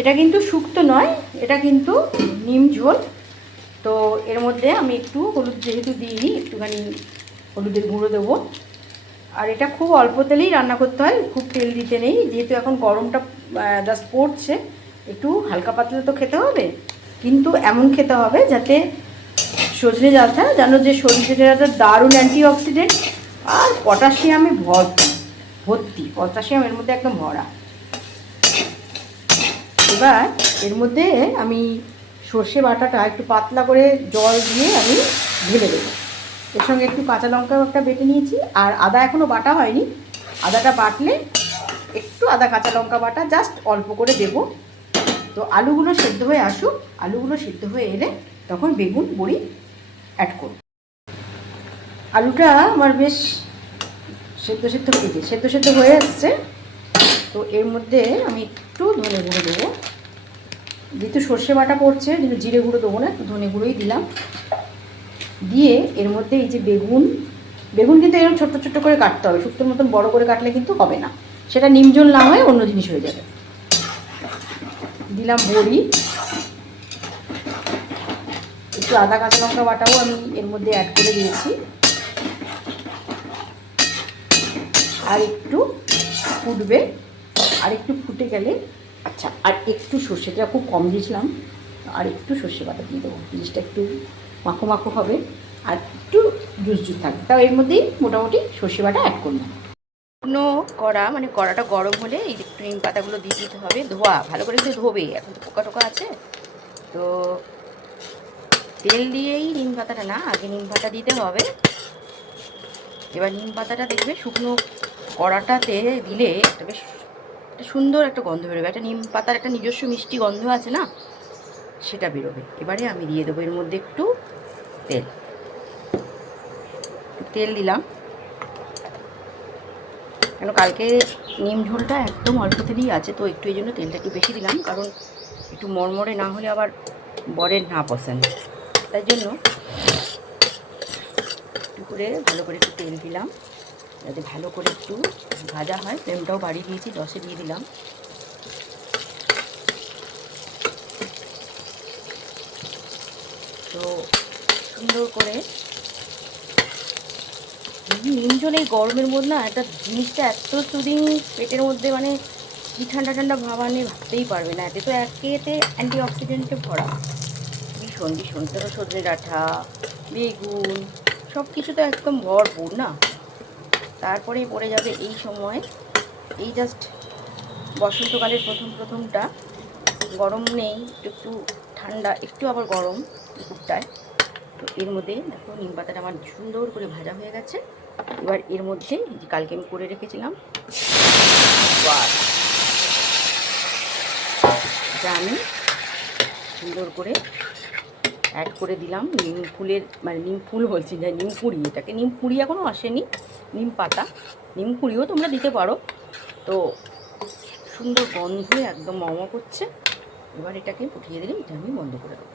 এটা কিন্তু শুক্তো নয়, এটা কিন্তু নিম ঝোল। তো এর মধ্যে আমি একটু হলুদ যেহেতু দিইনি, একটুখানি হলুদের গুঁড়ো দেবো। আর এটা খুব অল্প তেলেই রান্না করতে হয়, খুব তেল দিতে নেই, যেহেতু এখন গরমটা জাস্ট পড়ছে, একটু হালকা পাতলা তো খেতে হবে। কিন্তু এমন খেতে হবে যাতে সজনে ডাঁটা, জানো যে সজনে ডাঁটা দারুণ অ্যান্টিঅক্সিডেন্ট আর পটাশিয়ামে ভর্তি, পটাশিয়াম এর মধ্যে একদম ভরা। এবার এর মধ্যে আমি সর্ষে বাটাটা একটু পাতলা করে জল দিয়ে আমি ঢেলে দেবো। এর সঙ্গে একটু কাঁচা লঙ্কাও একটা বেটে নিয়েছি, আর আদা এখনও বাটা হয়নি। আদাটা বাটলে একটু আদা কাঁচা লঙ্কা বাটা জাস্ট অল্প করে দেব। তো আলুগুলো সেদ্ধ হয়ে আসুক, আলুগুলো সেদ্ধ হয়ে এলে তখন বেগুন বড়ি অ্যাড করব। আলুটা আমার বেশ সেদ্ধ হয়ে আসছে। তো এর মধ্যে আমি একটু ধনে গুঁড়ো দেবো, যেহেতু সর্ষে বাটা পড়ছে, কিন্তু জিরে গুঁড়ো দেবো না, একটু ধনে গুঁড়োই দিলাম। দিয়ে এর মধ্যে এই যে বেগুন কিন্তু এরকম ছোট্ট ছোট্ট করে কাটতে হবে, শুক্তোর মতন বড় করে কাটলে কিন্তু হবে না, সেটা নিমজল না হয়ে অন্য জিনিস হয়ে যাবে। দিলাম বড়ি, একটু আদা কাঁচা লঙ্কা বাটাও আমি এর মধ্যে অ্যাড করে দিয়েছি। আর একটু ফুটবে, আর একটু ফুটে গেলে আচ্ছা, আর একটু সর্ষেটা খুব কম দিয়েছিলাম, আর একটু সর্ষে বাটা দিয়ে দেবো, জিনিসটা একটু মাখো মাখো হবে আর একটু জুস থাকবে। তাও এর মধ্যেই মোটামুটি সর্ষে বাটা অ্যাড করলাম। শুকনো কড়া, মানে কড়াটা গরম হলে এই একটু নিম পাতাগুলো দিয়ে দিতে হবে, ধোয়া ভালো করে একটু ধোবে, এখন তো পোকা টোকা আছে। তো তেল দিয়েই নিম পাতাটা না, আগে নিম পাতা দিতে হবে। এবার নিম পাতাটা দেখবে শুকনো কড়াটাতে দিলে একটা বেশ সুন্দর একটা গন্ধ বেরোবে, একটা নিম পাতার একটা নিজস্ব মিষ্টি গন্ধ আছে না, সেটা বেরোবে। এবারে আমি দিয়ে দেবো এর মধ্যে একটু তেল দিলাম, কেন কালকে নিম ঝোলটা একদম অল্প তেলেই আছে, তো একটু এই জন্য তেলটা একটু বেশি দিলাম, কারণ একটু মরমরে না হলে আবার বরের না পছন্দ, তাই জন্য একটু করে ভালো করে একটু তেল দিলাম, যাতে ভালো করে একটু ভাজা হয়। ফ্লেমটাও বাড়িয়ে দিয়েছি, 10-এ দিয়ে দিলাম। তো সুন্দর করে নিম ঝোল এই গরমের মধ্যে না, একটা জিনিসটা এত সুদিং পেটের মধ্যে, মানে কি ঠান্ডা ঠান্ডা ভাব আনে ভাবতেই পারবে না। এতে তো একেতে অ্যান্টিঅক্সিডেন্টে ভরা, ভীষণ ভীষণ। ধরো সজনে ডাঁটা, বেগুন, সব কিছু তো একদম ভরপুর না। তারপরেই পড়ে যাবে এই সময়, এই জাস্ট বসন্তকালের প্রথমটা, গরম নেই, একটু ঠান্ডা, একটু আবার গরম দুপুরটায়। তো এর মধ্যে দেখো নিম পাতাটা আমার সুন্দর করে ভাজা হয়ে গেছে। এবার এর মধ্যে যে কালকে আমি করে রেখেছিলাম যা আমি সুন্দর করে অ্যাড করে দিলাম। নিম ফুলের, মানে নিম ফুল বলছি না, নিম কুঁড়ি, এটাকে নিম কুঁড়ি এখনও আসেনি, নিম পাতা, নিম কুঁড়িও তোমরা দিতে পারো। তো সুন্দর গন্ধ একদম মমা করছে। এবার এটাকে উঠিয়ে দিলে এটা আমি বন্ধ করে দেবো।